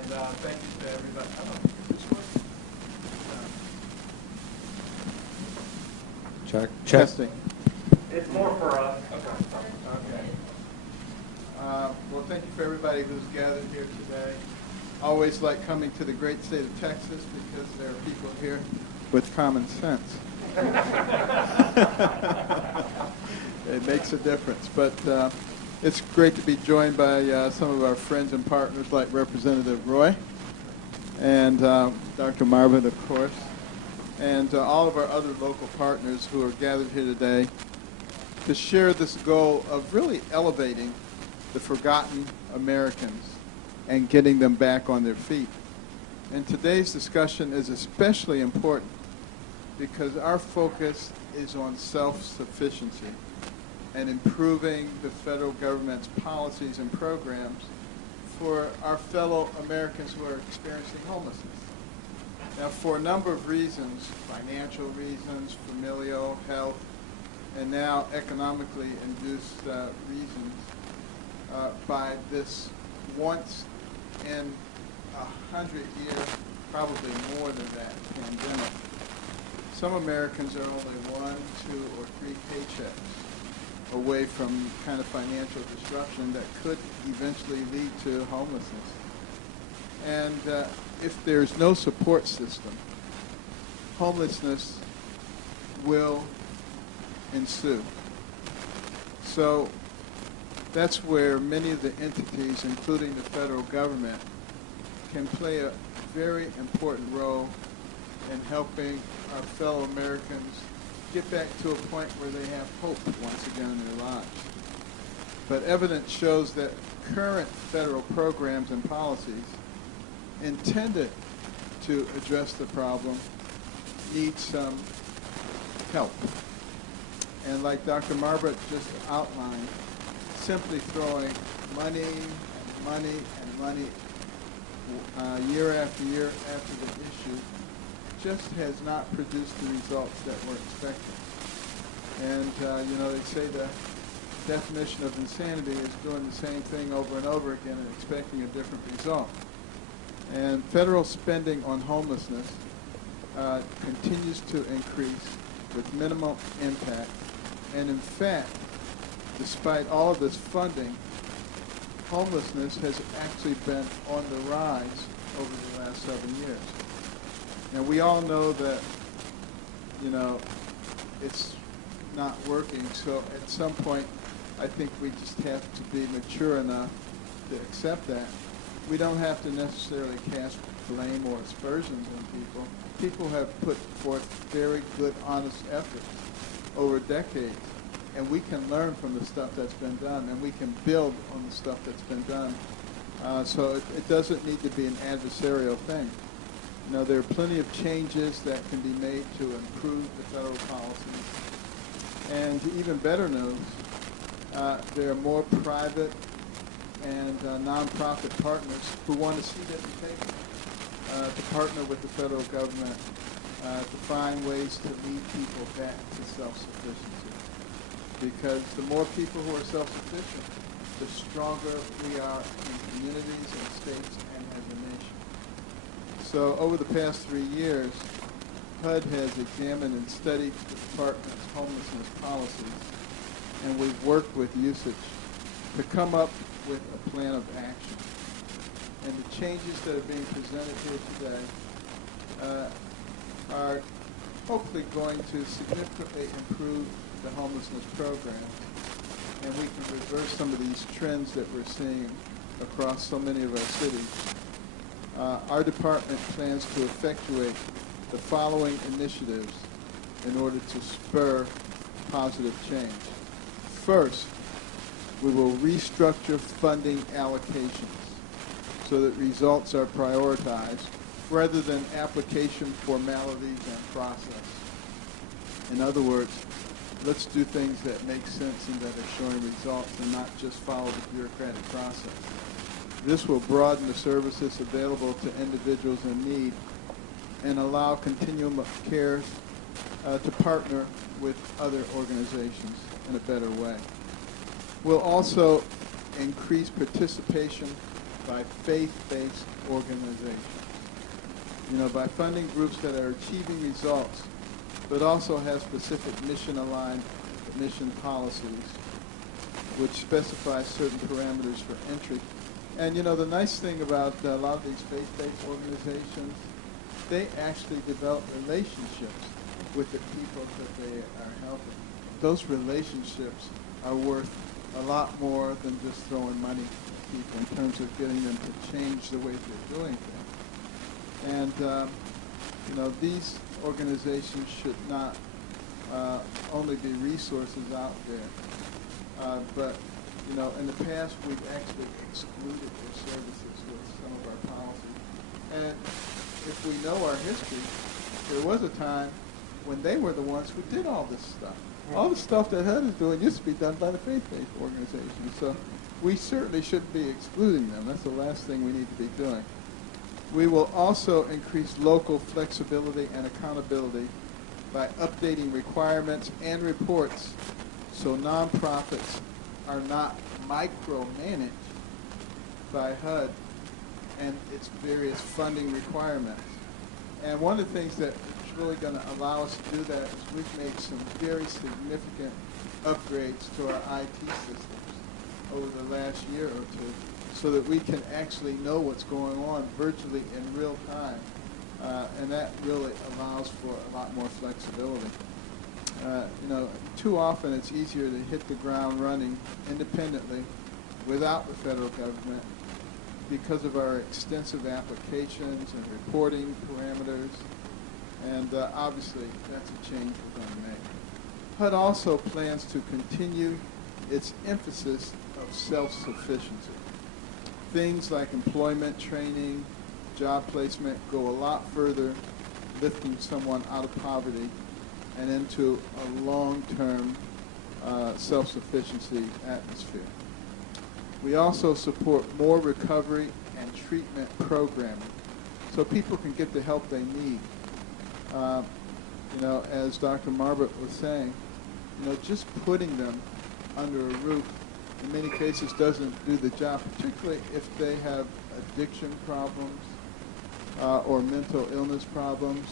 And thank you to everybody. I don't think this works. Check. Testing. It's more for us. Okay. Well, thank you for everybody who's gathered here today. I always like coming to the great state of Texas because there are people here with common sense. It makes a difference. But it's great to be joined by some of our friends and partners like Representative Roy and Dr. Marvin, of course, and all of our other local partners who are gathered here today to share this goal of really elevating the forgotten Americans and getting them back on their feet. And today's discussion is especially important because our focus is on self-sufficiency and improving the federal government's policies and programs for our fellow Americans who are experiencing homelessness. Now, for a number of reasons, financial reasons, familial, health, and now economically induced reasons, by this once in 100-year, probably more than that, pandemic, some Americans are only 1, 2, or 3 paychecks away from kind of financial disruption that could eventually lead to homelessness. And if there's no support system, homelessness will ensue. So that's where many of the entities, including the federal government, can play a very important role in helping our fellow Americans get back to a point where they have hope once again in their lives. But evidence shows that current federal programs and policies intended to address the problem need some help. And like Dr. Margaret just outlined, simply throwing money and money and money year after year after the issue just has not produced the results that were expected. And, they say the definition of insanity is doing the same thing over and over again and expecting a different result. And federal spending on homelessness continues to increase with minimal impact. And in fact, despite all of this funding, homelessness has actually been on the rise over the last 7 years. Now, we all know that, it's not working, so at some point, I think we just have to be mature enough to accept that. We don't have to necessarily cast blame or aspersions on people. People have put forth very good, honest efforts over decades, and we can learn from the stuff that's been done, and we can build on the stuff that's been done. So it doesn't need to be an adversarial thing. There are plenty of changes that can be made to improve the federal policies. And even better news, there are more private and nonprofit partners who want to see that we take to partner with the federal government to find ways to lead people back to self-sufficiency. Because the more people who are self-sufficient, the stronger we are in communities and states and as a nation. So over the past 3 years, HUD has examined and studied the department's homelessness policies, and we've worked with usage to come up with a plan of action. And the changes that are being presented here today are hopefully going to significantly improve the homelessness program, and we can reverse some of these trends that we're seeing across so many of our cities. Our department plans to effectuate the following initiatives in order to spur positive change. First, we will restructure funding allocations so that results are prioritized rather than application formalities and process. In other words, let's do things that make sense and that are showing results and not just follow the bureaucratic process. This will broaden the services available to individuals in need and allow continuum of care to partner with other organizations in a better way. We'll also increase participation by faith-based organizations. You know, by funding groups that are achieving results, but also have specific mission-aligned mission policies, which specify certain parameters for entry. And you know, the nice thing about a lot of these faith-based organizations, they actually develop relationships with the people that they are helping. Those relationships are worth a lot more than just throwing money at people in terms of getting them to change the way they're doing things. And you know, these organizations should not only be resources out there, but you know, in the past we've actually excluded their services with some of our policies. And if we know our history, there was a time when they were the ones who did all this stuff. All the stuff that HUD is doing used to be done by the faith-based organizations. So we certainly shouldn't be excluding them. That's the last thing we need to be doing. We will also increase local flexibility and accountability by updating requirements and reports so nonprofits are not micromanaged by HUD and its various funding requirements. And one of the things that is really going to allow us to do that is we've made some very significant upgrades to our IT systems over the last year or two so that we can actually know what's going on virtually in real time. And that really allows for a lot more flexibility. You know, too often it's easier to hit the ground running independently without the federal government because of our extensive applications and reporting parameters. And obviously, that's a change we're going to make. HUD also plans to continue its emphasis of self-sufficiency. Things like employment training, job placement go a lot further lifting someone out of poverty and into a long-term self-sufficiency atmosphere. We also support more recovery and treatment programming so people can get the help they need. You know, as Dr. Marbert was saying, you know, just putting them under a roof in many cases doesn't do the job, particularly if they have addiction problems or mental illness problems.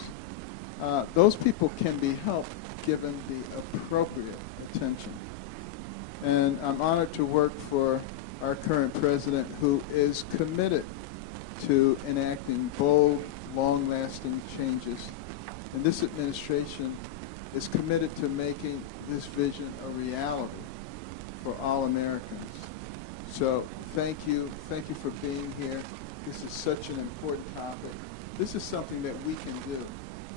Those people can be helped given the appropriate attention. And I'm honored to work for our current president who is committed to enacting bold, long-lasting changes. And this administration is committed to making this vision a reality for all Americans. So thank you for being here. This is such an important topic. This is something that we can do.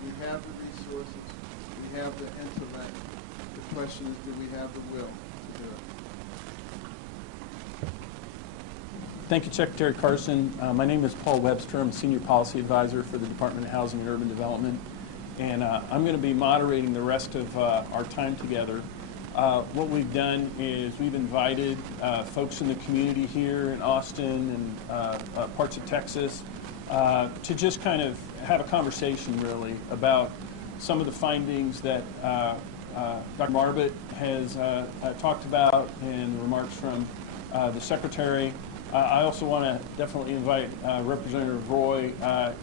We have the resources, we have the intellect. The question is, do we have the will to do it? Thank you, Secretary Carson. My name is Paul Webster. I'm a Senior Policy Advisor for the Department of Housing and Urban Development. And I'm going to be moderating the rest of our time together. What we've done is we've invited folks in the community here in Austin and parts of Texas to just kind of have a conversation really about some of the findings that Dr. Marbut has talked about and the remarks from the Secretary. I also want to definitely invite Representative Roy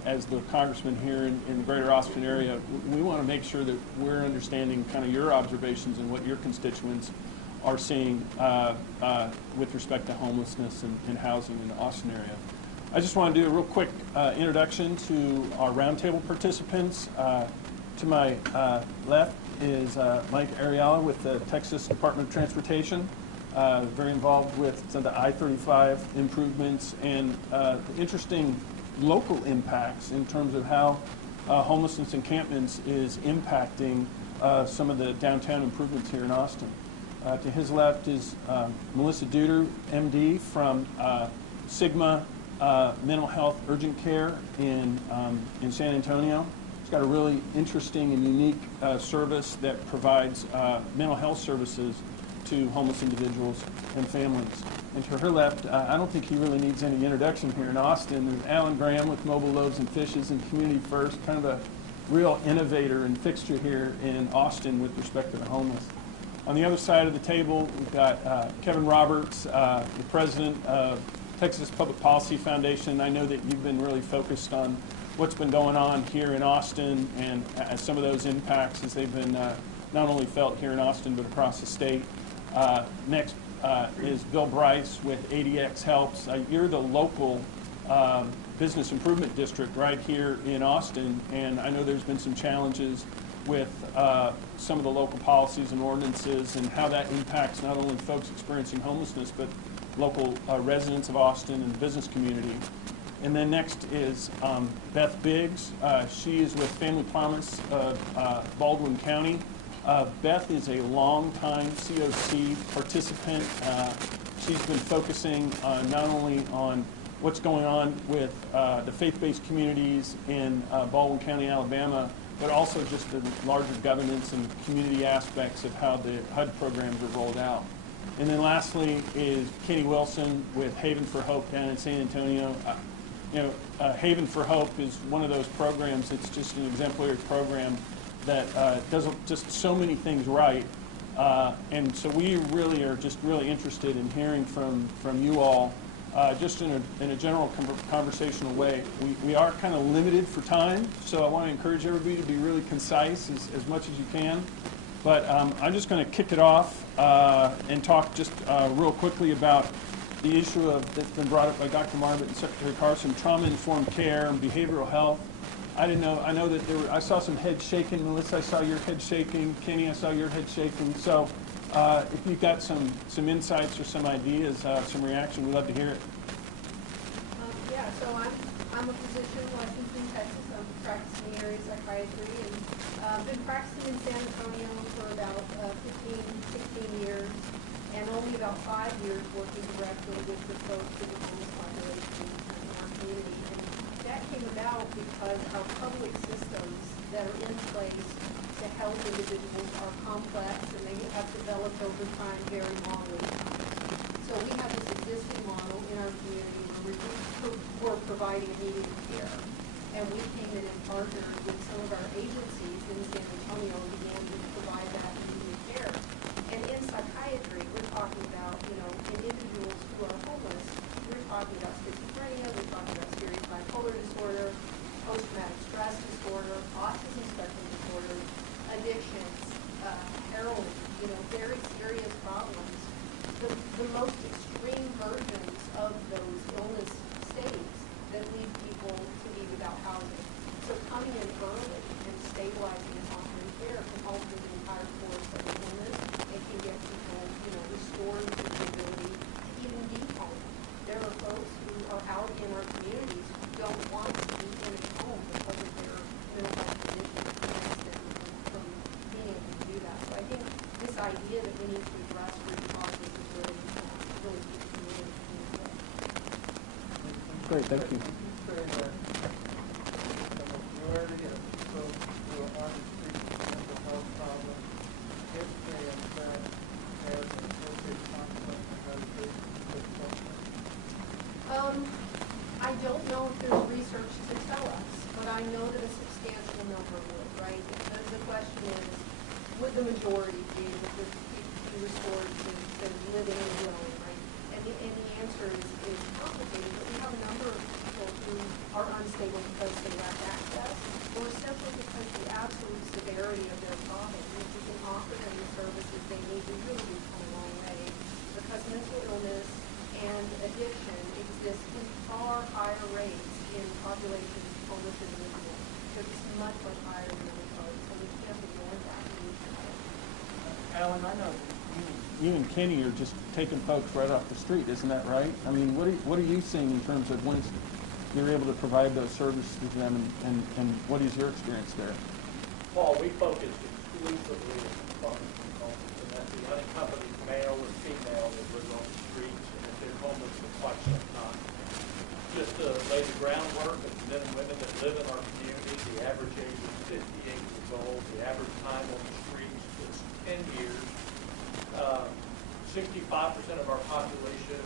as the congressman here in the greater Austin area. We want to make sure that we're understanding kind of your observations and what your constituents are seeing with respect to homelessness and housing in the Austin area. I just want to do a real quick introduction to our roundtable participants. To my left is Mike Ariella with the Texas Department of Transportation. Very involved with some of the I-35 improvements and the interesting local impacts in terms of how homelessness encampments is impacting some of the downtown improvements here in Austin. To his left is Melissa Duder, MD from Sigma Mental Health Urgent Care in San Antonio. She's got a really interesting and unique service that provides mental health services to homeless individuals and families. And to her left, I don't think he really needs any introduction here in Austin. There's Alan Graham with Mobile Loaves and Fishes and Community First, kind of a real innovator and fixture here in Austin with respect to the homeless. On the other side of the table, we've got Kevin Roberts, the president of Texas Public Policy Foundation. I know that you've been really focused on what's been going on here in Austin and some of those impacts as they've been not only felt here in Austin but across the state. Next is Bill Bryce with ADX Helps. You're the local business improvement district right here in Austin, and I know there's been some challenges with some of the local policies and ordinances and how that impacts not only folks experiencing homelessness but local residents of Austin and the business community. And then next is Beth Biggs. She is with Family Promise of Baldwin County. Beth is a longtime COC participant. She's been focusing not only on what's going on with the faith-based communities in Baldwin County, Alabama, but also just the larger governance and community aspects of how the HUD programs are rolled out. And then lastly is Katie Wilson with Haven for Hope down in San Antonio. Haven for Hope is one of those programs. It's just an exemplary program that does just so many things right. And so we really are just really interested in hearing from you all just in a general conversational way. We are kind of limited for time, so I want to encourage everybody to be really concise as much as you can. But I'm just going to kick it off and talk just real quickly about the issue that's been brought up by Dr. Marvin and Secretary Carson, trauma-informed care and behavioral health. I know that I saw some heads shaking. Melissa, I saw your head shaking. Kenny, I saw your head shaking. So if you've got some insights or some ideas, some reaction, we'd love to hear it. Yeah, so I'm a physician in Washington, Texas. I'm practicing in the area of psychiatry, and I've been practicing in San Antonio for about 15, 16 years, and only about 5 years working directly with the folks in the homeless population in our community. And that came about because our public systems that are in place to help individuals are complex, and they have developed over time very long lead times. So we have this existing model in our community where we're providing immediate care. And we came in and partnered with some of our agencies in San Antonio and began to provide that immediate care. And in psychiatry, we're talking about, individuals who are homeless. We're talking about schizophrenia, we're talking about serious bipolar disorder, post-traumatic stress disorder, autism spectrum disorder, addictions, heroin, very serious problems. The most extreme versions of those illness states that lead people to be without housing. So coming in early and stabilizing and offering care can help with the entire course of illness and can get people, restored to the ability to even be home. There are folks who are out in our communities who don't want to be in a home because of their mental health condition that prevents them from being able to do that. So I think this idea that we need to address root causes is really key to me. Great, thank you. I don't know if there's research to tell us, but I know that a substantial number would, right? The question is, would the majority be able to be restored to living and growing, right? And the answer is complicated, but we have a number of people who are unstable because they lack access, or simply because the absolute severity of their problem. And if we can offer them the services they need, we really do come a long way. Because mental illness and addiction exist in far higher rates in populations of homeless individuals. They're just much, much higher than other folks, and we can't ignore that. Alan, I know You and Kenny are just taking folks right off the street, isn't that right? I mean, what are you seeing in terms of when you're able to provide those services to them, and what is your experience there? Paul, we focus exclusively on homeless, and that's the unaccompanied male or female that live on the streets and have been homeless for quite some time. Just to lay the groundwork of the men and women that live in our community, the average age is 58 years old. The average time on the streets is 10 years. 65% of our population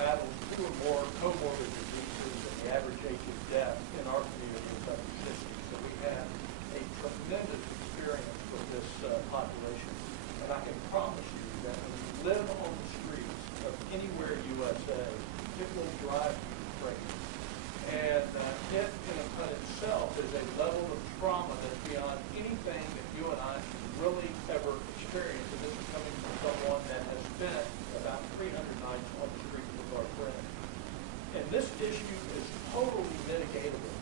battles 2 or more comorbid diseases, and the average age of death in our community is under 60. So we have a tremendous experience with this population. And I can promise you that when you live on the streets of anywhere USA, it will drive you crazy. And it in and of itself is a level of trauma that's beyond anything that you and I really ever experience. And this is coming from someone that has spent about 300 nights on the streets with our friends. And this issue is totally mitigatable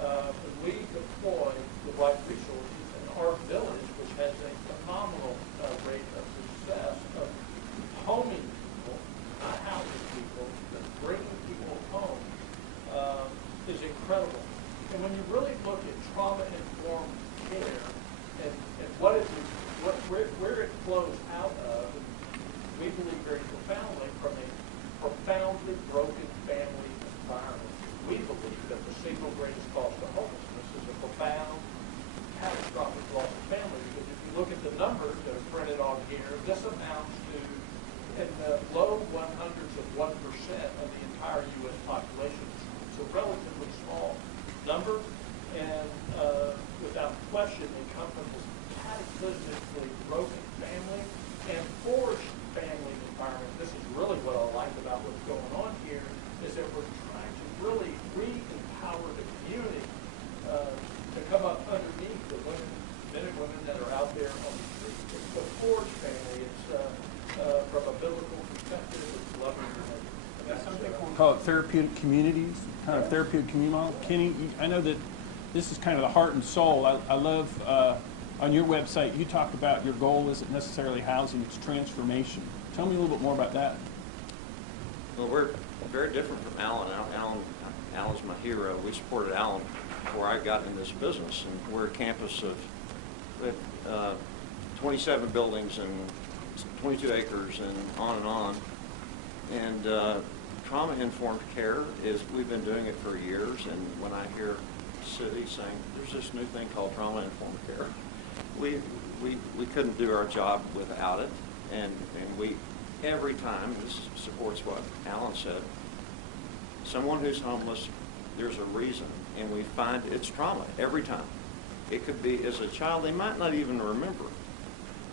when we deploy the right resources. And our village, which has a phenomenal rate of success of homing people, not housing people, but bringing people home, is incredible. And when you really look at trauma-informed care and what it is, where it flows out of, we believe very profoundly from a profoundly broken family environment. We believe that the single greatest cause of homelessness is a profound, catastrophic loss of family. Because if you look at the numbers that are printed on here, this amounts to in the low 100s of 1% of the entire U.S. population. It's a relatively small number, and without question, they come from this cataclysmically broken family and forced family environment. This is really what I like about what's going on here, is that we're trying to really re-empower the community to come up underneath the women, men and women that are out there on the street. It's the forced family. It's from a biblical perspective, it's loving religion. Some people call it therapeutic communities, kind of therapeutic community model. Kenny, I know that this is kind of the heart and soul. I love, on your website, you talk about your goal isn't necessarily housing, it's transformation. Tell me a little bit more about that. Well, we're very different from Alan. Alan's my hero. We supported Alan before I got in this business, and we're a campus of 27 buildings and 22 acres and on. And trauma-informed care is, we've been doing it for years, and when I hear cities saying, there's this new thing called trauma-informed care, we couldn't do our job without it, and we, every time, this supports what Alan said, someone who's homeless, there's a reason, and we find it's trauma every time. It could be as a child, they might not even remember.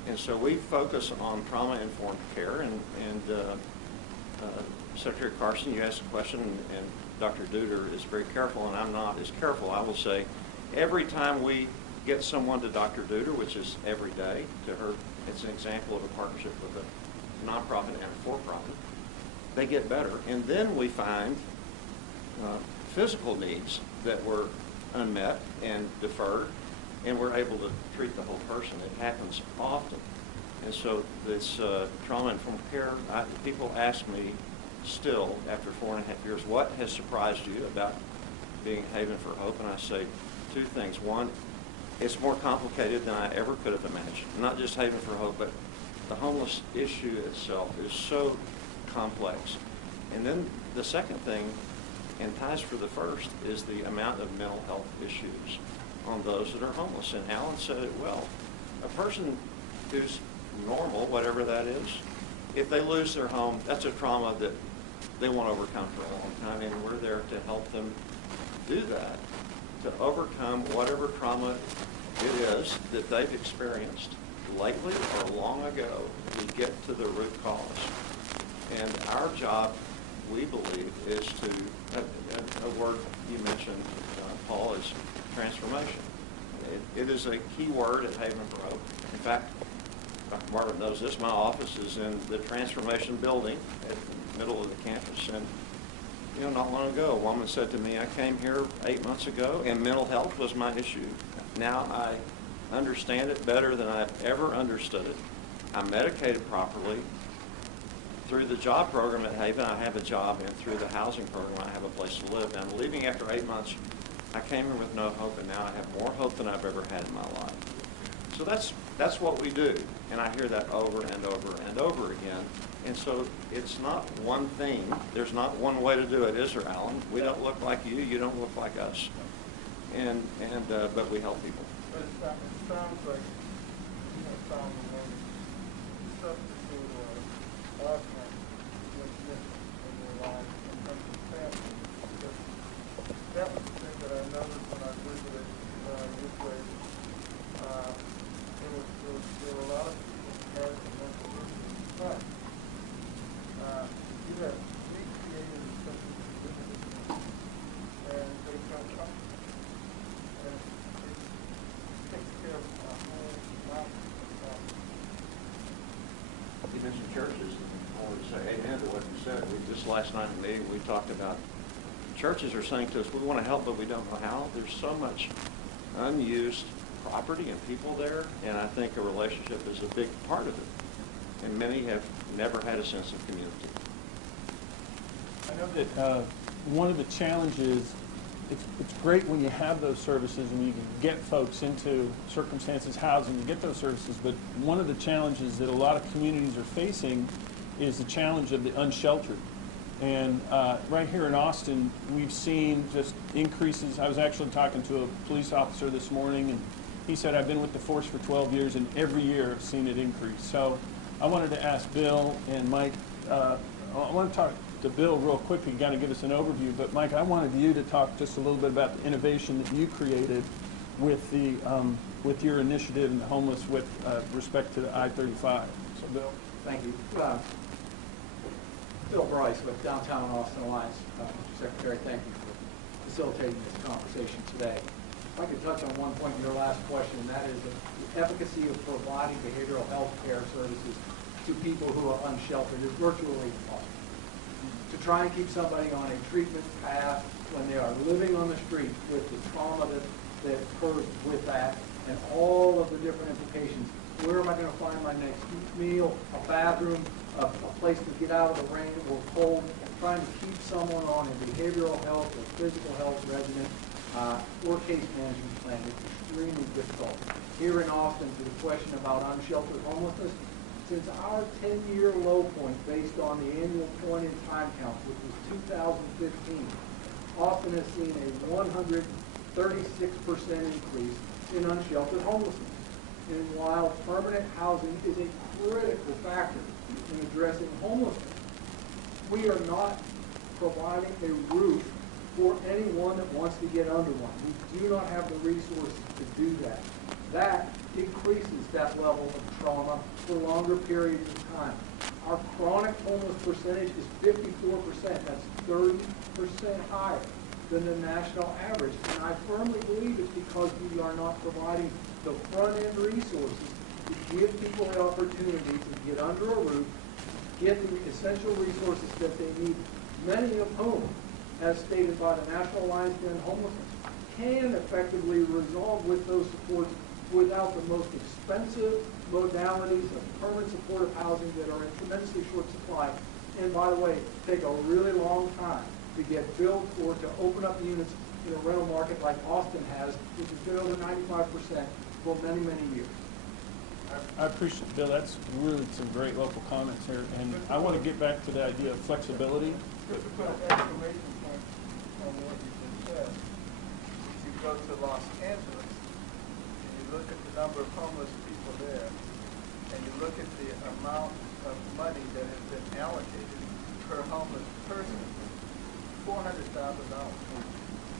And so we focus on trauma-informed care, and Secretary Carson, you asked a question, and Dr. Duder is very careful, and I'm not as careful. I will say, every time we get someone to Dr. Duder, which is every day, to her, it's an example of a partnership with a nonprofit and a for-profit, they get better. And then we find physical needs that were unmet and deferred, and we're able to treat the whole person. It happens often. And so this trauma-informed care, people ask me still, after 4.5 years, what has surprised you about being Haven for Hope? And I say two things. One, it's more complicated than I ever could have imagined. Not just Haven for Hope, but the homeless issue itself is so complex. And then the second thing, and ties for the first, is the amount of mental health issues on those that are homeless. And Alan said it well. A person who's normal, whatever that is, if they lose their home, that's a trauma that they won't overcome for a long time, and we're there to help them do that, to overcome whatever trauma it is that they've experienced lately or long ago. We get to the root cause. And our job, we believe, is to, a word you mentioned, Paul, is transformation. It is a key word at Haven for Hope. In fact, Dr. Marvin knows this, my office is in the transformation building at the middle of the campus. And not long ago, a woman said to me, I came here 8 months ago and mental health was my issue. Now I understand it better than I've ever understood it. I'm medicated properly. Through the job program at Haven, I have a job, and through the housing program, I have a place to live. And I'm leaving after 8 months. I came here with no hope, and now I have more hope than I've ever had in my life. So that's what we do, and I hear that over and over and over again. And so it's not one thing. There's not one way to do it, is there, Alan? We don't look like you. You don't look like us. But we help people. But it sounds like found the one substitute or augment what's missing in your life in terms of family. Because that was the thing that I noticed when I visited youth ways. There were a lot of people carrying mental illness, but you have recreated this last night in the meeting. We talked about churches are saying to us, we want to help, but we don't know how. There's so much unused property and people there, and I think a relationship is a big part of it. And many have never had a sense of community. I know that one of the challenges, it's great when you have those services and you can get folks into circumstances, housing, to get those services, but one of the challenges that a lot of communities are facing is the challenge of the unsheltered. And right here in Austin, we've seen just increases. I was actually talking to a police officer this morning, and he said, I've been with the force for 12 years, and every year I've seen it increase. So I wanted to ask Bill and Mike, I want to talk to Bill real quick to kind of give us an overview, but Mike, I wanted you to talk just a little bit about the innovation that you created with the with your initiative in the homeless with respect to the I-35. So Bill. Thank you. Bill Bryce with Downtown Austin Alliance. Mr. Secretary, thank you for facilitating this conversation today. If I could touch on one point in your last question, and that is the efficacy of providing behavioral health care services to people who are unsheltered is virtually impossible. To try and keep somebody on a treatment path when they are living on the street with the trauma that occurs with that and all of the different implications. Where am I going to find my next meal, a bathroom, a place to get out of the rain or cold, and trying to keep someone on a behavioral health or physical health regimen or case management plan is extremely difficult. Here in Austin, to the question about unsheltered homelessness, since our 10-year low point based on the annual point in time count, which was 2015, Austin has seen a 136% increase in unsheltered homelessness. And while permanent housing is a critical factor in addressing homelessness, we are not providing a roof for anyone that wants to get under one. We do not have the resources to do that. That increases that level of trauma for longer periods of time. Our chronic homeless percentage is 54%. That's 30% higher than the national average. And I firmly believe it's because we are not providing the front-end resources to give people the opportunity to get under a roof, get the essential resources that they need, many of whom, as stated by the National Alliance to End Homelessness, can effectively resolve with those supports without the most expensive modalities of permanent supportive housing that are in tremendously short supply, and by the way, take a really long time to get built or to open up units in a rental market like Austin has, which has been over 95% for many, many years. I appreciate, Bill, that's really some great local comments here, and I want to get back to the idea of flexibility. Just to put an exclamation point on what you just said, if you go to Los Angeles and you look at the number of homeless people there, and you look at the amount of money that has been allocated per homeless person, $400,000,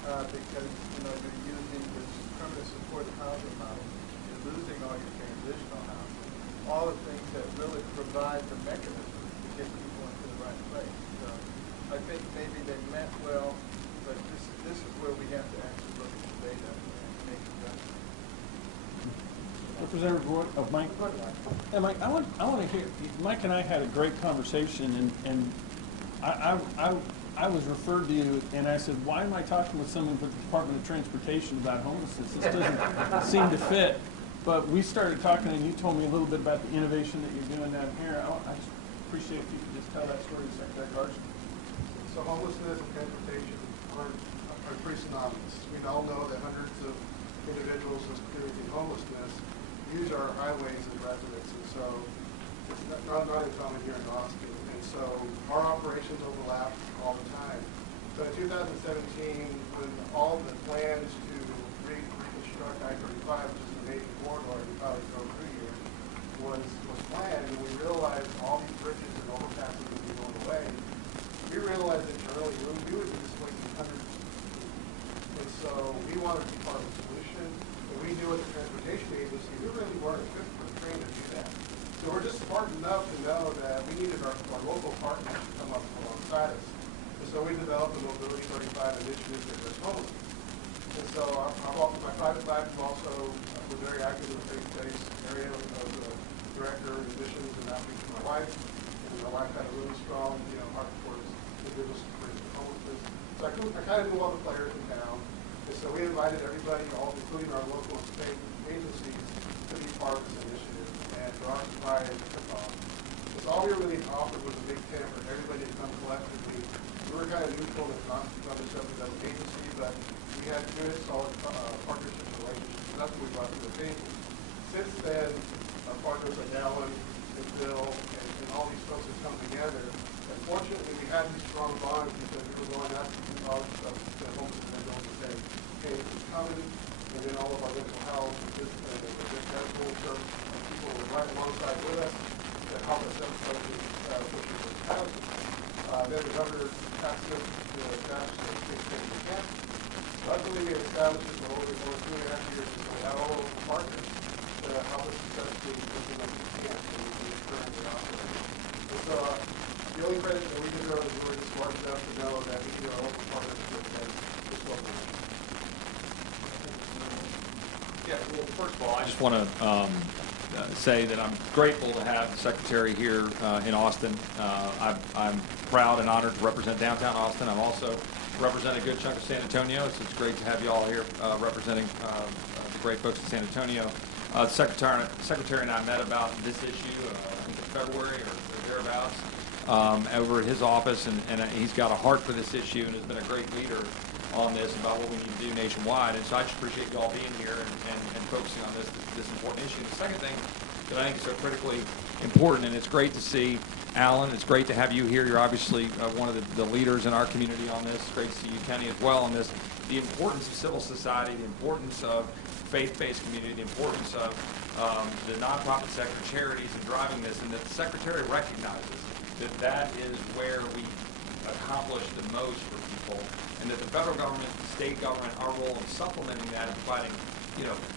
because you're using this permanent supportive housing model, you're losing all your transitional housing, all the things that really provide the mechanism to get people into the right place. So I think maybe they meant well, but this is where we have to actually look at the data and make adjustments. Representative Roy, Mike. Yeah, Mike, I want to hear. Mike and I had a great conversation, and I was referred to you, and I said, why am I talking with someone from the Department of Transportation about homelessness? This doesn't seem to fit. But we started talking, and you told me a little bit about the innovation that you're doing down here. I just appreciate if you could just tell that story to Secretary Carson. So homelessness and transportation are pretty synonymous. We all know that hundreds of individuals experiencing homelessness use our highways as residents, and so it's not uncommon here in Austin. And so our operations overlap all the time. So in 2017, when all the plans to reconstruct I-35, which is a major corridor you probably go through here, was planned, and we realized all these bridges and overpasses would be going away, we realized internally we would be displacing hundreds of people. And so we wanted to be part of the solution. And we knew as a transportation agency, we really weren't equipped for the train to do that. So we're just smart enough to know that we needed our local partners to come up alongside us. And so we developed the Mobility 35 initiative that was homeless. And so my private life is also was very active in the face-to-face area of the director of admissions and outreach to my wife. And my wife had a really strong, heart towards individuals experiencing homelessness. So I kind of knew all the players in town, and so we invited everybody, all including our local and state agencies, to be part of this initiative. And to our surprise, it took off. Because all we really offered was a big tent for everybody to come collectively. We were kind of neutral and not each other as an agency, but we had good, solid partnerships and relationships, and that's what we brought to the table. Since then, our partners like Alan and Bill and all these folks have come together. Unfortunately, we had these strong bonds because we were going out to do all this stuff to homeless individuals and say, hey, it's coming, and then all of our mental health and physical and medical service people were right alongside with us to help us demonstrate pushing for housing. Then the governor tasked us to establish a state camp. Luckily, we established this for over 2.5 years, so we have all of our partners to help us successfully implement these camps, and we currently operate. And so the only credit that we deserve is we're smart enough to know that we need our local partners to attend this local. Yeah, well, first of all, I just want to say that I'm grateful to have the Secretary here in Austin. I'm proud and honored to represent downtown Austin. I'm also represent a good chunk of San Antonio, so it's great to have you all here representing the great folks in San Antonio. The Secretary and I met about this issue, I think in February or thereabouts, over at his office, and he's got a heart for this issue and has been a great leader on this about what we need to do nationwide. And so I just appreciate you all being here and focusing on this important issue. The second thing that I think is so critically important, and it's great to see Alan, it's great to have you here. You're obviously one of the leaders in our community on this. It's great to see you, Kenny, as well on this. The importance of civil society, the importance of faith-based community, the importance of the nonprofit sector, charities, and driving this, and that the Secretary recognizes that is where we accomplish the most for people, and that the federal government, the state government, our role in supplementing that and providing,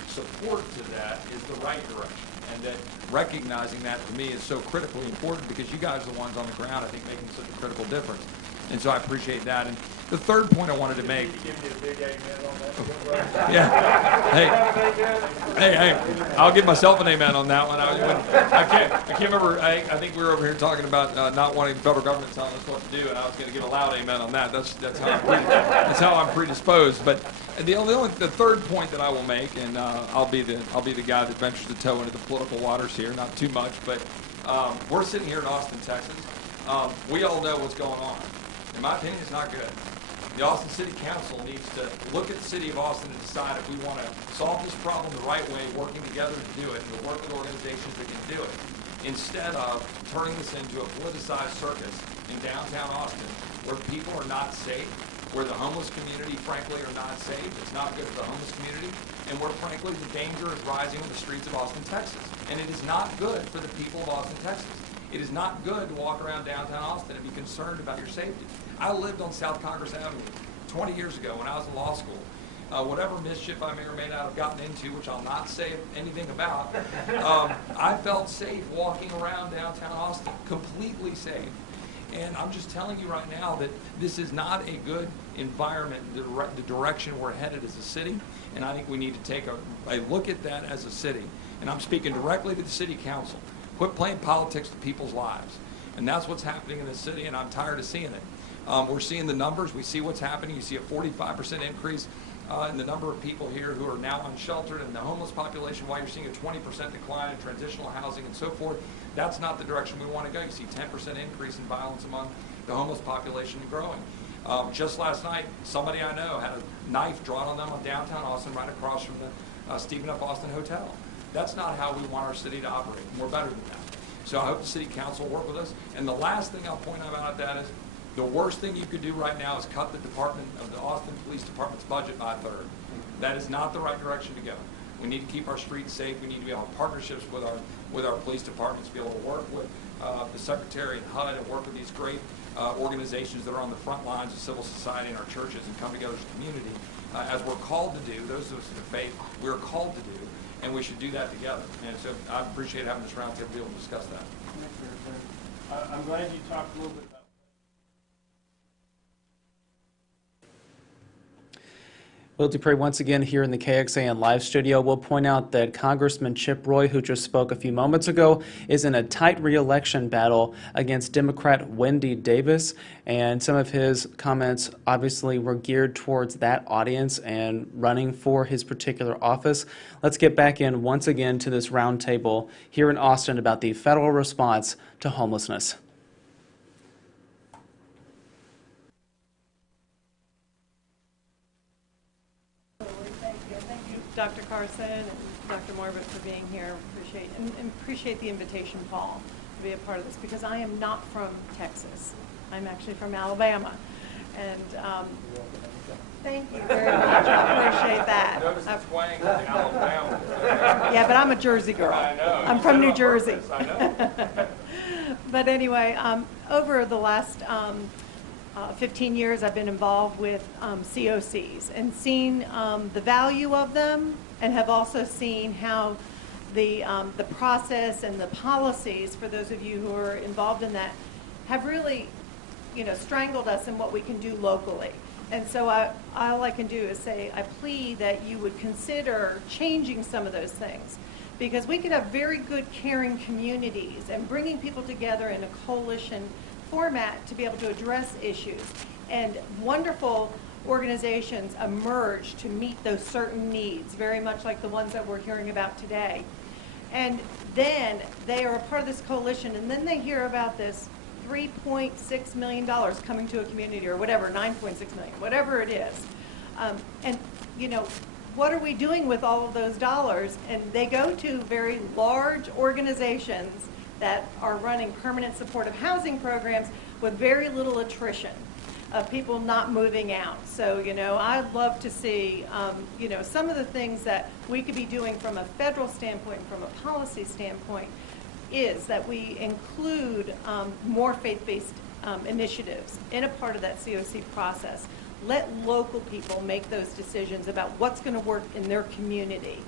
support to that is the right direction. And that recognizing that to me is so critically important because you guys are the ones on the ground, I think, making such a critical difference. And so I appreciate that. And the third point I wanted to make. Give me a big amen on that. Yeah. Hey, I'll give myself an amen on that one. I can't remember. I think we were over here talking about not wanting the federal government telling us what to do, and I was going to give a loud amen on that. That's how I'm predisposed. But the third point that I will make, and I'll be the guy that ventures the toe into the political waters here, not too much, but we're sitting here in Austin, Texas. We all know what's going on. In my opinion, it's not good. The Austin City Council needs to look at the city of Austin and decide if we want to solve this problem the right way, working together to do it, and to work with organizations that can do it, instead of turning this into a politicized circus in downtown Austin where people are not safe, where the homeless community, frankly, are not safe. It's not good for the homeless community, and where, frankly, the danger is rising on the streets of Austin, Texas. And it is not good for the people of Austin, Texas. It is not good to walk around downtown Austin and be concerned about your safety. I lived on South Congress Avenue 20 years ago when I was in law school. Whatever mischief I may or may not have gotten into, which I'll not say anything about, I felt safe walking around downtown Austin, completely safe. And I'm just telling you right now that this is not a good environment, the direction we're headed as a city, and I think we need to take a look at that as a city. And I'm speaking directly to the city council. Quit playing politics to people's lives. And that's what's happening in the city, and I'm tired of seeing it. We're seeing the numbers. We see what's happening. You see a 45% increase in the number of people here who are now unsheltered, and the homeless population, while you're seeing a 20% decline in transitional housing and so forth. That's not the direction we want to go. You see 10% increase in violence among the homeless population growing. Just last night, somebody I know had a knife drawn on them on downtown Austin right across from the Stephen F. Austin Hotel. That's not how we want our city to operate, and we're better than that. So I hope the city council will work with us. And the last thing I'll point out about that is the worst thing you could do right now is cut the Austin Police Department's budget by a third. That is not the right direction to go. We need to keep our streets safe. We need to be able to have partnerships with our police departments, be able to work with the Secretary and HUD and work with these great organizations that are on the front lines of civil society and our churches and come together as a community, as we're called to do. Those of us in the faith, we're called to do. And we should do that together. And so I appreciate having this roundtable to be able to discuss that. I'm glad you talked a little bit about Will Dupree once again here in the KXAN live studio. We'll point out that Congressman Chip Roy, who just spoke a few moments ago, is in a tight re-election battle against Democrat Wendy Davis, and some of his comments obviously were geared towards that audience and running for his particular office. Let's get back in once again to this roundtable here in Austin about the federal response to homelessness. Dr. Carson and Dr. Morbett for being here. Appreciate the invitation, Paul, to be a part of this, because I am not from Texas. I'm actually from Alabama. And thank you very much. I appreciate that. Notice the twang of the Alabama. Yeah, but I'm a Jersey girl. I know. I'm from New Jersey. I know. But anyway, over the last 15 years, I've been involved with COCs and seen the value of them, and have also seen how the process and the policies, for those of you who are involved in that, have really, strangled us in what we can do locally. And so all I can do is say, I plead that you would consider changing some of those things, because we could have very good, caring communities and bringing people together in a coalition format to be able to address issues, and wonderful organizations emerge to meet those certain needs, very much like the ones that we're hearing about today. And then they are a part of this coalition, and then they hear about this $3.6 million coming to a community, or whatever, 9.6 million, whatever it is. And what are we doing with all of those dollars? And they go to very large organizations that are running permanent supportive housing programs with very little attrition of people not moving out. So, I'd love to see, some of the things that we could be doing from a federal standpoint, from a policy standpoint, is that we include more faith-based initiatives in a part of that COC process. Let local people make those decisions about what's going to work in their community.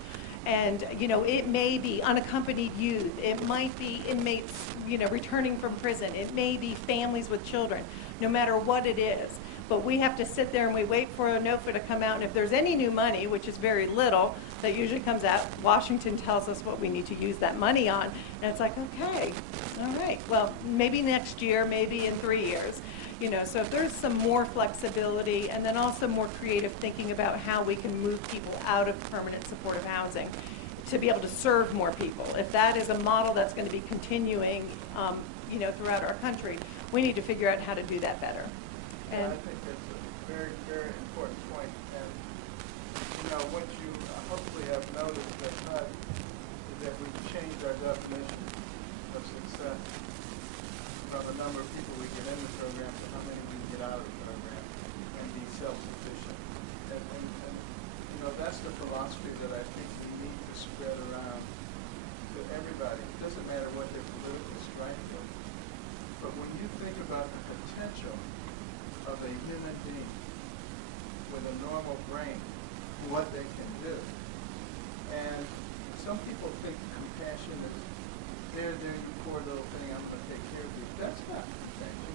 And, it may be unaccompanied youth. It might be inmates, returning from prison. It may be families with children, no matter what it is. But we have to sit there and we wait for a NOFA to come out. And if there's any new money, which is very little, that usually comes out, Washington tells us what we need to use that money on. And it's like, okay, all right. Well, maybe next year, maybe in 3 years. So if there's some more flexibility, and then also more creative thinking about how we can move people out of permanent supportive housing to be able to serve more people. If that is a model that's going to be continuing, throughout our country, we need to figure out how to do that better. And I think that's a very, very important point. And, what you hopefully have noticed at HUD is that we've changed our definition of success from the number of people we get in the program to how many we get out of the program, and be self-sufficient. And that's the philosophy that I think we need to spread around to everybody. It doesn't matter what their political stripe is. But when you think about the potential of a human being with a normal brain, what they can do. And some people think compassion is, there, you poor little thing, I'm going to take care of you. That's not compassion.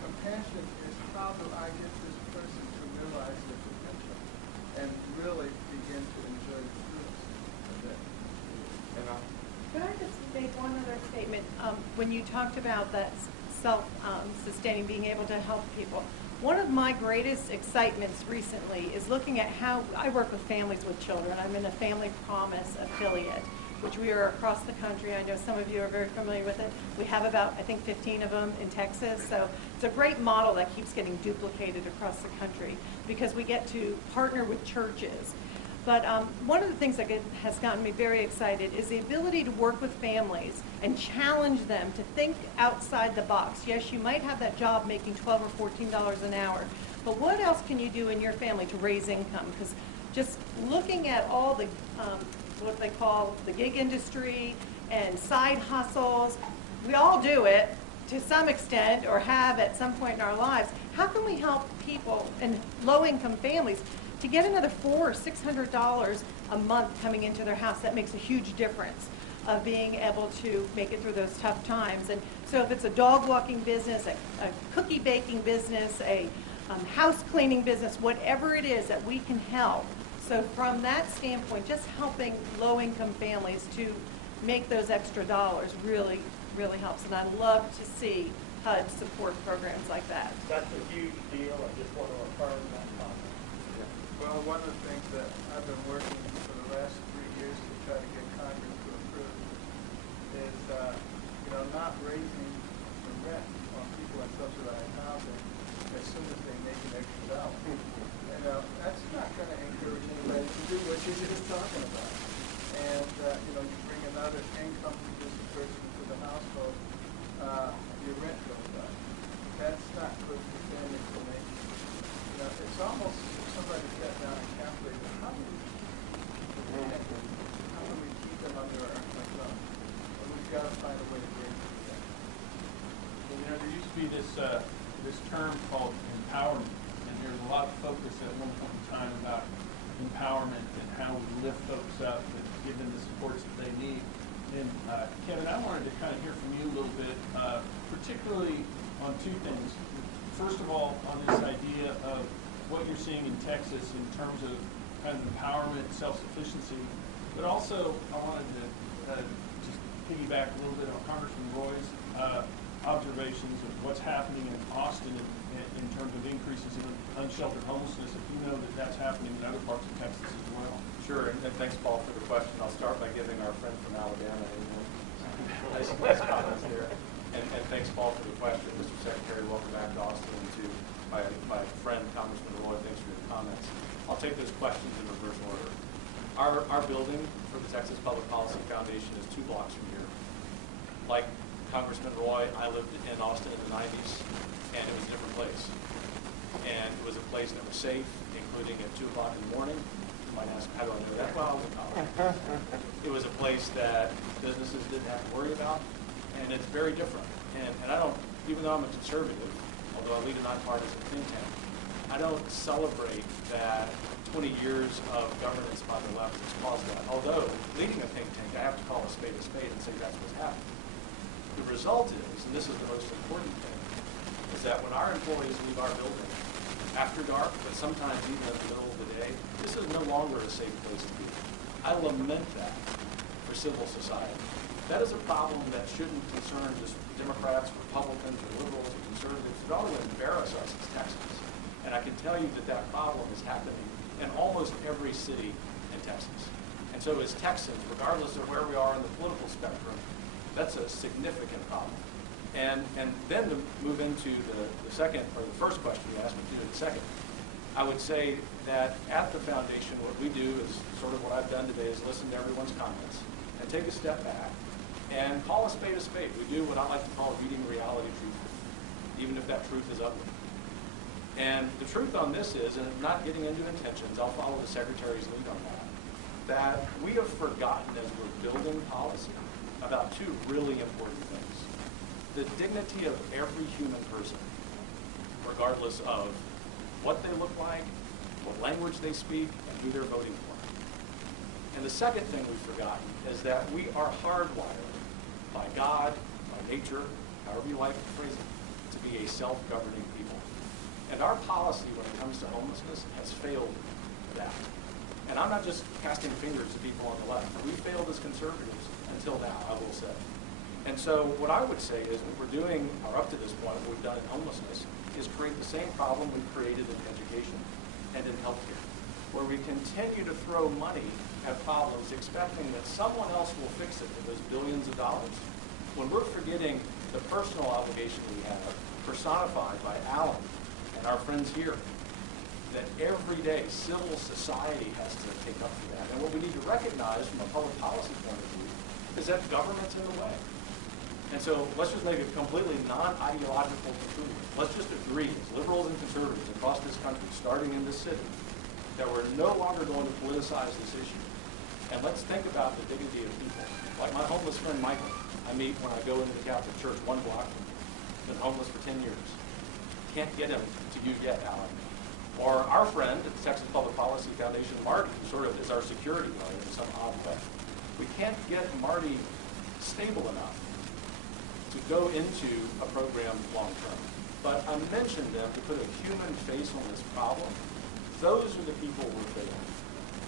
Compassion is, how do I get this person to realize their potential and really begin to enjoy the fruits of that. Can I just make one other statement? When you talked about that self-sustaining, being able to help people, one of my greatest excitements recently is looking at how I work with families with children. I'm in a Family Promise affiliate, which we are across the country. I know some of you are very familiar with it. We have about, I think, 15 of them in Texas. So it's a great model that keeps getting duplicated across the country, because we get to partner with churches. But one of the things that has gotten me very excited is the ability to work with families and challenge them to think outside the box. Yes, you might have that job making $12 or $14 an hour, but what else can you do in your family to raise income? Because just looking at all the what they call the gig industry and side hustles, we all do it to some extent, or have at some point in our lives. How can we help people in low-income families to get another $400 or $600 a month coming into their house? That makes a huge difference of being able to make it through those tough times. And so if it's a dog walking business, a cookie baking business, a house cleaning business, whatever it is that we can help. So from that standpoint, just helping low-income families to make those extra dollars really, really helps. And I love to see HUD support programs like that. That's a huge deal. I just want to affirm that comment. Well, one of the things that I've been working for the last 3 years to try to get Congress to approve is, not raising the rent on people in subsidized housing as soon as they make an extra dollar. And that's not going to encourage anybody to do what you're just talking about. And, you bring another income producing person into the household, your rent goes up. That's not good for families to make. It's almost somebody sat down and calculated how do we keep them under our thumb? And we've got to find a way to bring them together. Well, there used to be this term called empowerment, and there's a lot of focus at one point in time about empowerment and how we lift folks up and give them the supports that they need. And Kevin, I wanted to kind of hear from you a little bit, particularly on two things. First of all, on this idea of what you're seeing in Texas in terms of kind of empowerment, self-sufficiency, but also I wanted to just piggyback a little bit on Congressman Roy's observations of what's happening in Austin in terms of increases in unsheltered homelessness, if you know that that's happening in other parts of Texas as well. Sure, and thanks, Paul, for the question. I'll start by giving our friend from Alabama nice comments here. And thanks, Paul, for the question. Mr. Secretary, welcome back to Austin, and to my friend, Congressman Roy, thanks for your comments. I'll take those questions in reverse order. Our building for the Texas Public Policy Foundation is 2 blocks from here. Like Congressman Roy, I lived in Austin in the 90s, and it was a different place. And it was a place that was safe, including at 2 o'clock in the morning. You might ask, how do I know that? Well, I was in college. It was a place that businesses didn't have to worry about, and it's very different. And I don't, even though I'm a conservative, although I lead a nonpartisan think tank, I don't celebrate that 20 years of governance by the left has caused that. Although, leading a think tank, I have to call a spade and say that's what's happening. The result is, and this is the most important thing, is that when our employees leave our building after dark, but sometimes even in the middle of the day, this is no longer a safe place to be. I lament that for civil society. That is a problem that shouldn't concern just Democrats, Republicans, or liberals, or conservatives. It ought to embarrass us as Texans. And I can tell you that that problem is happening in almost every city in Texas. And so as Texans, regardless of where we are in the political spectrum, that's a significant problem. And then to move into the second, or the first question you asked me to do in a second, I would say that at the foundation, what we do is sort of what I've done today is listen to everyone's comments and take a step back and call a spade a spade. We do what I like to call reading reality truth, even if that truth is ugly. And the truth on this is, and not getting into intentions, I'll follow the Secretary's lead on that we have forgotten as we're building policy about 2 really important things. The dignity of every human person, regardless of what they look like, what language they speak, and who they're voting for. And the second thing we've forgotten is that we are hardwired by God, by nature, however you like to phrase it, to be a self-governing people. And our policy when it comes to homelessness has failed that. And I'm not just casting fingers at people on the left. We failed as conservatives until now, I will say. And so what I would say is what we're doing, or up to this point, what we've done in homelessness, is create the same problem we've created in education and in healthcare, where we continue to throw money at problems expecting that someone else will fix it with those billions of dollars, when we're forgetting the personal obligation we have, personified by Alan and our friends here, that every day civil society has to take up for that. And what we need to recognize from a public policy point of view is that government's in the way. And so let's just make a completely non-ideological conclusion. Let's just agree, as liberals and conservatives across this country, starting in this city, that we're no longer going to politicize this issue. And let's think about the dignity of people. Like my homeless friend Michael, I meet when I go into the Catholic Church 1 block from me. Been homeless for 10 years. Can't get him to you yet, Alan. Or our friend at the Texas Public Policy Foundation, Marty, who sort of is our security guard in some odd way. We can't get Marty stable enough to go into a program long term. but I mentioned them to put a human face on this problem. Those are the people we're failing.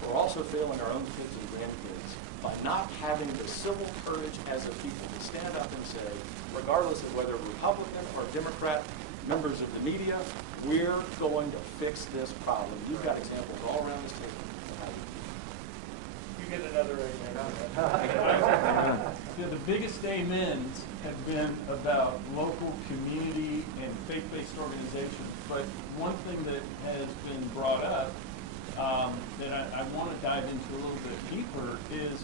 We're also failing our own kids and grandkids by not having the civil courage as a people to stand up and say, regardless of whether Republican or Democrat, members of the media, we're going to fix this problem. You've got examples all around this table. You get another amen. Yeah, the biggest amens have been about local community and faith-based organizations. But one thing that has been brought up that I want to dive into a little bit deeper is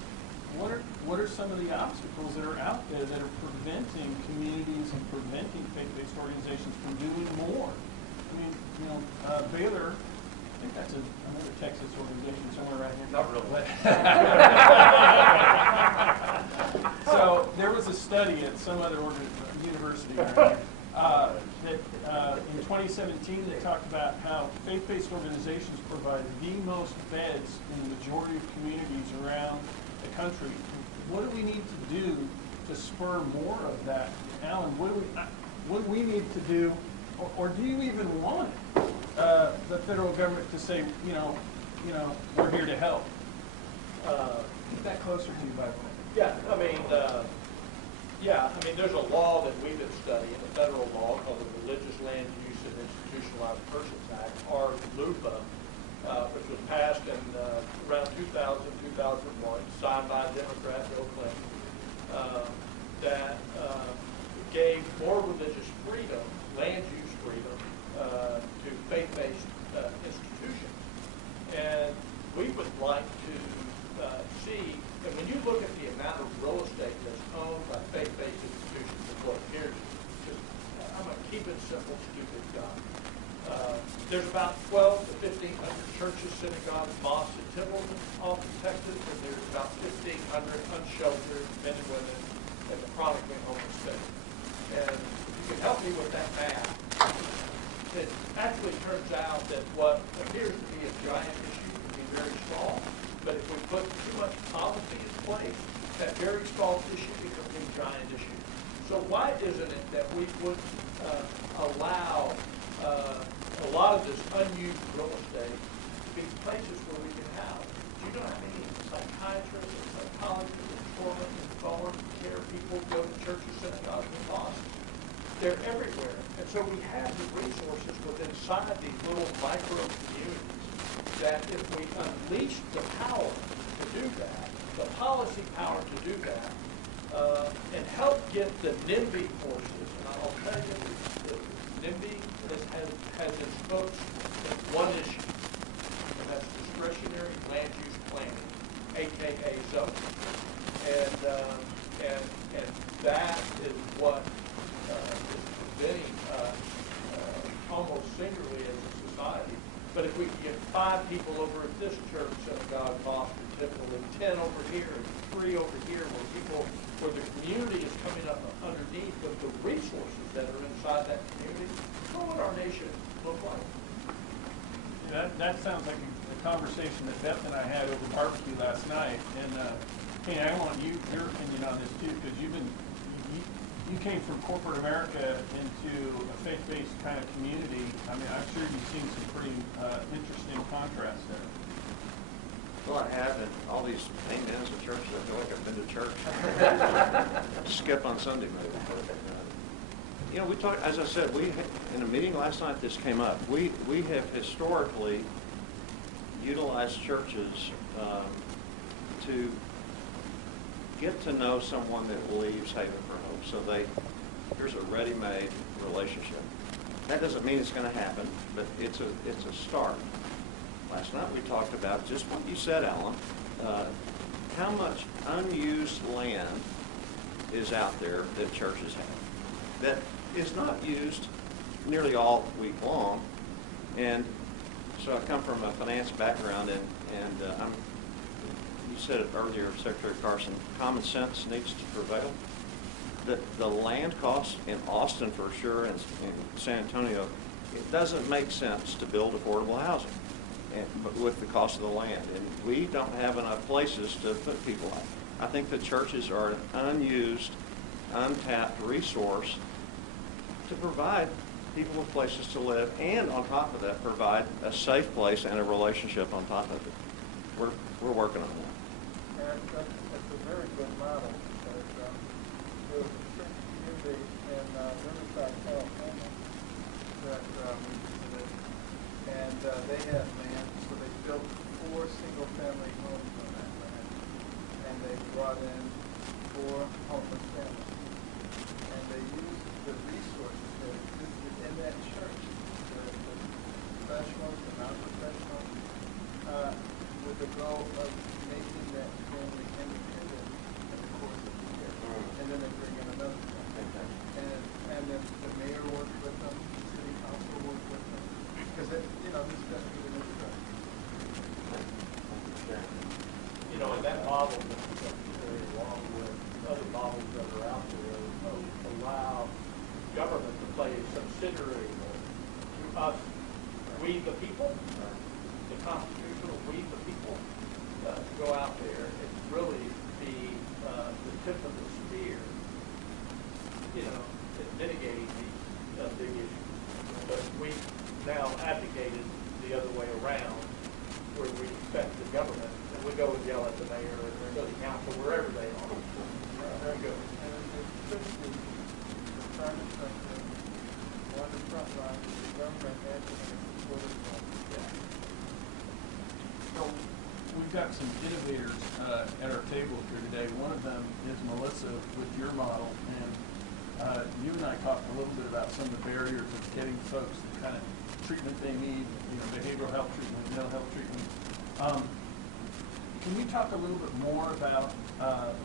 what are some of the obstacles that are out there that are preventing communities and preventing faith-based organizations from doing more? I mean, Baylor, I think that's another Texas organization somewhere right here. Not really. So there was a study at some other university that in 2017 they talked about how faith-based organizations provide the most beds in the majority of communities around the country. What do we need to do to spur more of that? Alan, what do we need to do, or do you even want the federal government to say, we're here to help? Get that closer to you, by the way. Yeah, there's a law that we've been studying, a federal law called the Religious Land Use and Institutionalized Persons Act, or LUPA, which was passed in around 2000, 2001, signed by Democrat Bill Clinton, that gave more religious freedom, land use freedom, to faith-based institutions. And we would like to see, and when you look at the amount of real estate that's owned by faith-based institutions, and look, here's just, I'm going to keep it simple, stupid, God. There's about 12 to 1,500 churches, synagogues, mosques, and temples in Austin, Texas, and there's about 1,500 unsheltered men and women in the chronically homeless state. And if you can help me with that math, it actually turns out that what appears to be a giant issue can be very small, but if we put too much policy in place, that very small issue becomes a giant issue. So why isn't it that we would allow a lot of this unused real estate to be places where we can house? Do you know how many psychiatrists and psychologists and trauma informed care people go to churches, synagogues, and mosques? They're everywhere. And so we have the resources within inside these little micro communities that if we unleash the power to do that, the policy power to do that, and help get the NIMBY forces, and I'll tell you, the NIMBY has its focus on one issue, and that's discretionary land use planning, aka zoning. And that is what is preventing us almost singularly as a society. But if we can get 5 people over at this church, synagogue, mosque, or temple, and 10 over here, and 3 over here, where the community is coming up underneath with the resources that are inside that community, what would our nation look like? That sounds like a conversation that Beth and I had over barbecue last night. And Kenny, I want your opinion on this too, because you came from corporate America into a faith-based kind of community. I mean, I'm sure you've seen some pretty interesting contrasts there. Well, I have, and all these amens at churches, I feel like I've been to church. Skip on Sunday, maybe. We talked, as I said, in a meeting last night this came up. We have historically utilized churches to get to know someone that leaves Haven for Hope. So here's a ready-made relationship. That doesn't mean it's going to happen, but it's a start. Last night we talked about just what you said, Alan, how much unused land is out there that churches have that is not used nearly all week long. And so I come from a finance background, and you said it earlier, Secretary Carson, common sense needs to prevail. The land costs in Austin for sure, and in San Antonio, it doesn't make sense to build affordable housing but with the cost of the land. And we don't have enough places to put people out. I think the churches are an unused, untapped resource to provide people with places to live, and on top of that, provide a safe place and a relationship on top of it. We're working on that. And that's a very good model, because there was a certain community in Riverside, California, that we visited, and they had land, so they built 4 single-family homes on that land, and they brought in 4 homeless families. And they used the resources that existed in that church, the professionals, the non-professionals, with the goal of making that family independent in the course of the year. And then they bring in another family. And then the mayor worked with them, the city council worked with them, because this doesn't really look good. You know, and that model, along with other models that are out there, allow government to play a subsidiary role to us, we the people, the constitutional we the people, to go out there and really be the tip of the spear, you know, in mitigating these big issues. But we now advocated the other way around, where we expect the government, and we go and yell at the mayor and the city council, wherever they are. Very good. And it should be the private sector, on the front line, the government acting in a supportive role. So we've got some innovators at our table here today. One of them is Melissa with your model, and you and I talked a little bit about some of the barriers of getting folks the kind of treatment they need, you know, behavioral health treatment, mental health treatment. Can you talk a little bit more about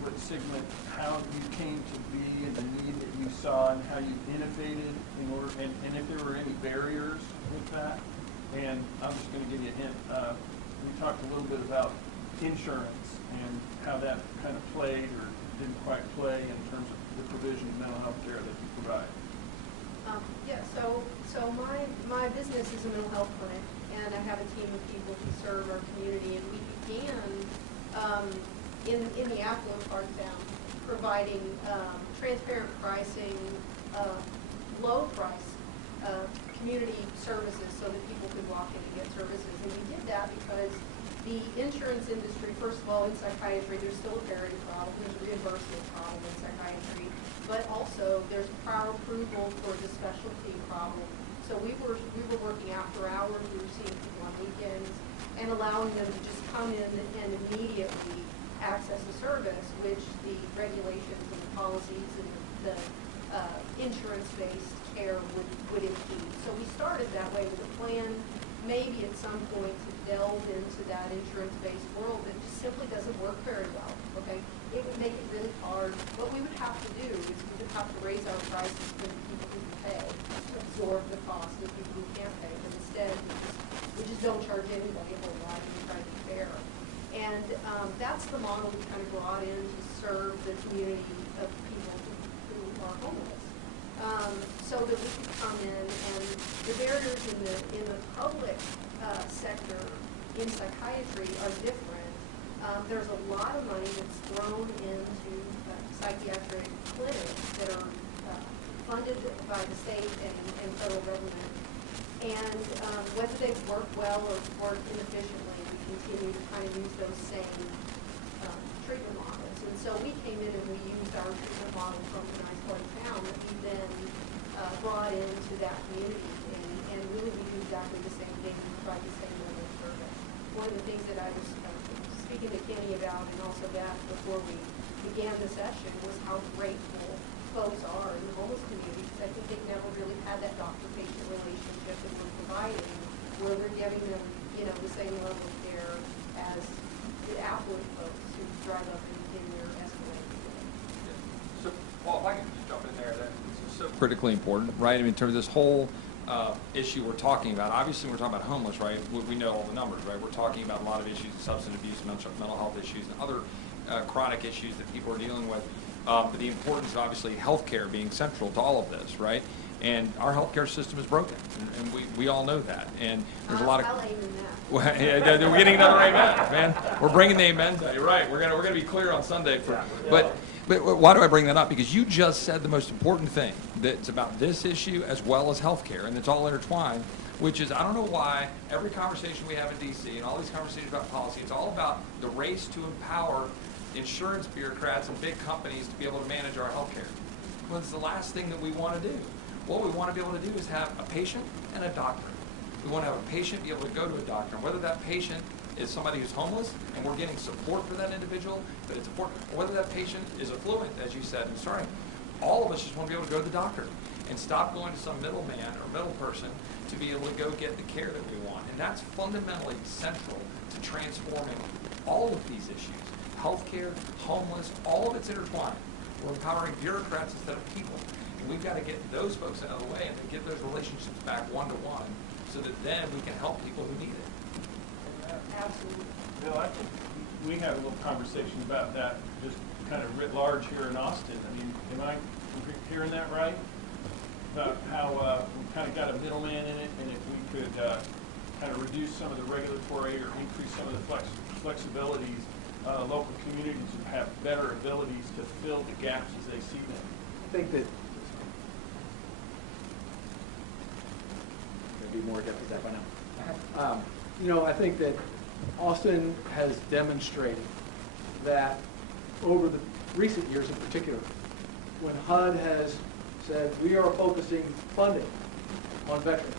with Sigma, how you came to be and the need that you saw and how you innovated in order, and if there were any barriers with that? And I'm just going to give you a hint. We talked a little bit about insurance and how that kind of played or didn't quite play in terms of the provision of mental health care that you provide. Yeah, so my business is a mental health clinic, and I have a team of people who serve our community, and we began in the affluent part of town, providing transparent pricing, low price community services so that people could walk in and get services. And we did that because the insurance industry, first of all, in psychiatry, there's still a parity problem, there's a reimbursement problem in psychiatry, but also there's prior approval for the specialty problem. So we were working after hours, we were seeing people on weekends, and allowing them to just come in and immediately access a service, which the regulations and the policies and the insurance-based care would impede. So we started that way with a plan, maybe at some point to delve into that insurance-based world that just simply doesn't work very well, okay? It would make it really hard. What we would have to do is we would have to raise our prices for the people who can pay, to absorb the cost of people who can't pay, but instead we just don't charge anybody a whole lot and we try to be fair. And that's the model we kind of brought in to serve the community of people who are homeless. So that we could come in, and the barriers in the public sector in psychiatry are different. There's a lot of money that's thrown into psychiatric clinics that are funded by the state and federal government. And whether they've worked well or worked inefficiently, we continue to kind of use those same treatment models. And so we came in and we used our treatment model from the nice part of town that we then brought into that community. And really we do exactly the same thing. We provide the same level of service. One of the things that I was speaking to Kenny about, and also Beth before we began the session, was how grateful folks are in the homeless community, because I think they've never really had that doctor-patient relationship that we're providing, where we're giving them, you know, the same level of care as the affluent folks who drive up in their Escalade. So, Paul, if I can just jump in there, that is so critically important, right? I mean, in terms of this whole issue we're talking about, obviously we're talking about homeless, right? We know all the numbers, right? We're talking about a lot of issues, substance abuse, mental health issues, and other chronic issues that people are dealing with. But the importance of obviously healthcare being central to all of this, right? And our healthcare system is broken, and we all know that. And there's a lot of. I'll amen that. Well, yeah, we're getting another amen, man. We're bringing the amens out. You're right. We're gonna be clear on Sunday, but But why do I bring that up? Because you just said the most important thing, that's about this issue as well as healthcare, and it's all intertwined, which is, I don't know why every conversation we have in D.C. and all these conversations about policy, it's all about the race to empower insurance bureaucrats and big companies to be able to manage our healthcare. Well, it's the last thing that we want to do. What we want to be able to do is have a patient and a doctor. We want to have a patient be able to go to a doctor, and whether that patient is somebody who's homeless and we're getting support for that individual, but it's important, or whether that patient is affluent, as you said in starting. All of us just want to be able to go to the doctor and stop going to some middleman or middle person to be able to go get the care that we want. And that's fundamentally central to transforming all of these issues. Healthcare, homeless, all of it's intertwined. We're empowering bureaucrats instead of people. And we've got to get those folks out of the way and then get those relationships back one-to-one so that then we can help people who need it. Absolutely. Bill, I think we had a little conversation about that just kind of writ large here in Austin. I mean, am I hearing that right? About how we kind of got a middleman in it, and if we could kind of reduce some of the regulatory or increase some of the flexibilities, local communities would have better abilities to fill the gaps as they see them. I think that there'd be more depth to that by now. You know, I think that Austin has demonstrated that over the recent years in particular, when HUD has said we are focusing funding on veterans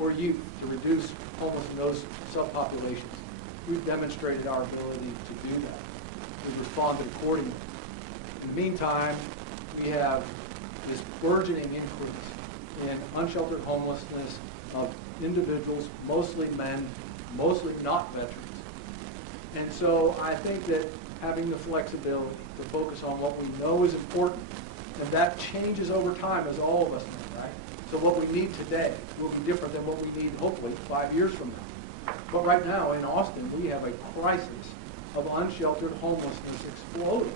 or youth to reduce homeless in those subpopulations, we've demonstrated our ability to do that. We've responded accordingly. In the meantime, we have this burgeoning increase in unsheltered homelessness of individuals, mostly men, mostly not veterans. And so I think that having the flexibility to focus on what we know is important, and that changes over time, as all of us know, right? So what we need today will be different than what we need, hopefully, 5 years from now. But right now in Austin, we have a crisis of unsheltered homelessness exploding.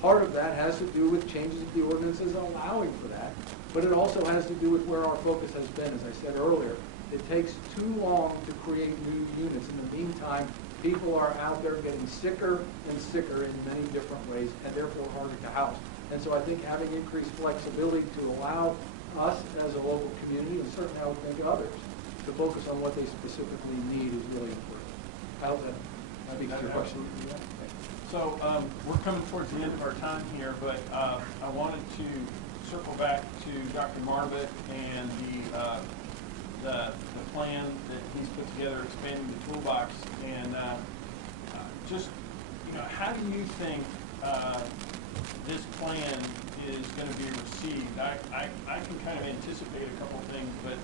Part of that has to do with changes of the ordinances allowing for that, but it also has to do with where our focus has been. As I said earlier, it takes too long to create new units. In the meantime, people are out there getting sicker and sicker in many different ways, and therefore harder to house. And so I think having increased flexibility to allow us as a local community, and certainly I would think others, to focus on what they specifically need is really important. I hope that speaks to your question. So we're coming towards the end of our time here, but I wanted to circle back to Dr. Marvitt and the plan that he's put together, expanding the toolbox, and just, you know, how do you think this plan is going to be received? I can kind of anticipate a couple of things, but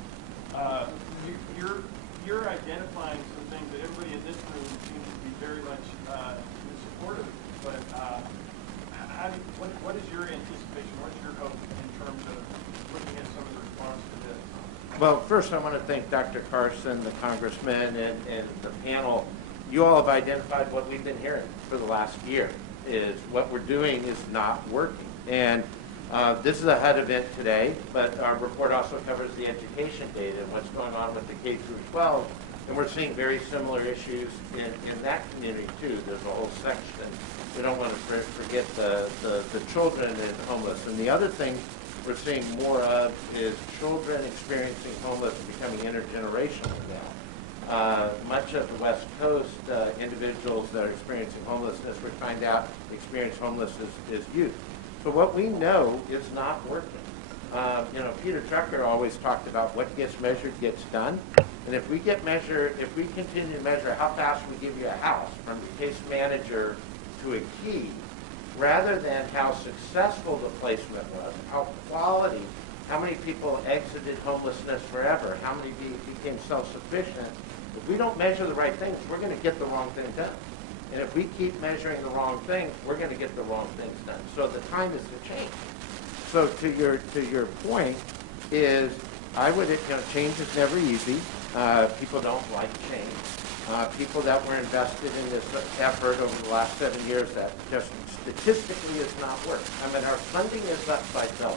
you're identifying some things that everybody in this room seems to be very much supportive. But what is your anticipation? What's your hope in terms of looking at some of the response to this? Well, first I want to thank Dr. Carson, the congressman, and the panel. You all have identified what we've been hearing for the last year, is what we're doing is not working. And this is a HUD event today, but our report also covers the education data and what's going on with the K through 12. And we're seeing very similar issues in that community too. There's a whole section. We don't want to forget the children and homeless. And the other thing we're seeing more of is children experiencing homeless and becoming intergenerational now. Much of the West Coast, individuals that are experiencing homelessness, we find out experience homelessness is youth. So what we know is not working. You know, Peter Trucker always talked about what gets measured gets done. And if we continue to measure how fast we give you a house from the case manager to a key, rather than how successful the placement was, how quality, how many people exited homelessness forever, how many became self-sufficient, if we don't measure the right things, we're going to get the wrong thing done. And if we keep measuring the wrong things, we're going to get the wrong things done. So the time is to change. So to your point is, I would, change is never easy. People don't like change. People that were invested in this effort over the last 7 years, that just statistically has not worked. I mean, our funding is up by double.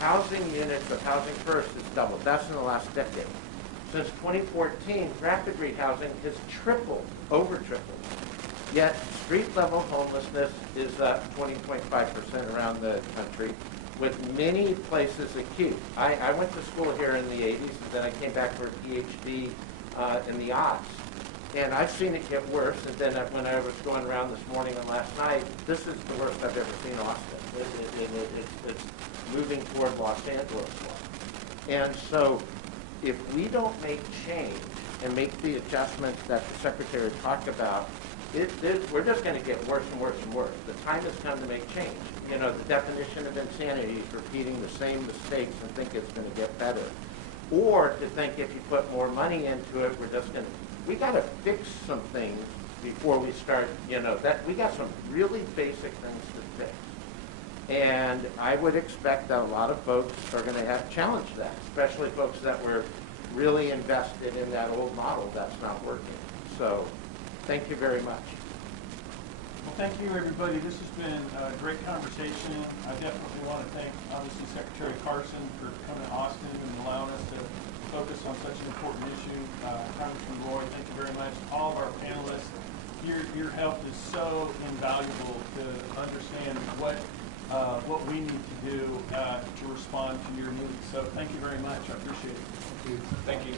Housing units of Housing First has doubled. That's in the last decade. Since 2014, rapid rehousing has tripled, over tripled. Yet street-level homelessness is up 20.5% around the country, with many places acute. I went to school here in the 80s, and then I came back for a PhD in the aughts. And I've seen it get worse, and then when I was going around this morning and last night, this is the worst I've ever seen Austin. It's moving toward Los Angeles. And so if we don't make change and make the adjustments that the Secretary talked about, we're just going to get worse and worse and worse. The time has come to make change. You know, the definition of insanity is repeating the same mistakes and think it's going to get better. Or to think if you put more money into it, we're just going to, we got to fix some things before we start, you know, that we got some really basic things to fix. And I would expect that a lot of folks are going to have challenged that, especially folks that were really invested in that old model that's not working. So thank you very much. Well, thank you, everybody. This has been a great conversation. I definitely want to thank, obviously, Secretary Carson for coming to Austin and allowing us to focus on such an important issue. Congressman Roy, thank you very much. All of our panelists, your help is so invaluable to understand what we need to do to respond to your needs. So thank you very much. I appreciate it. Thank you.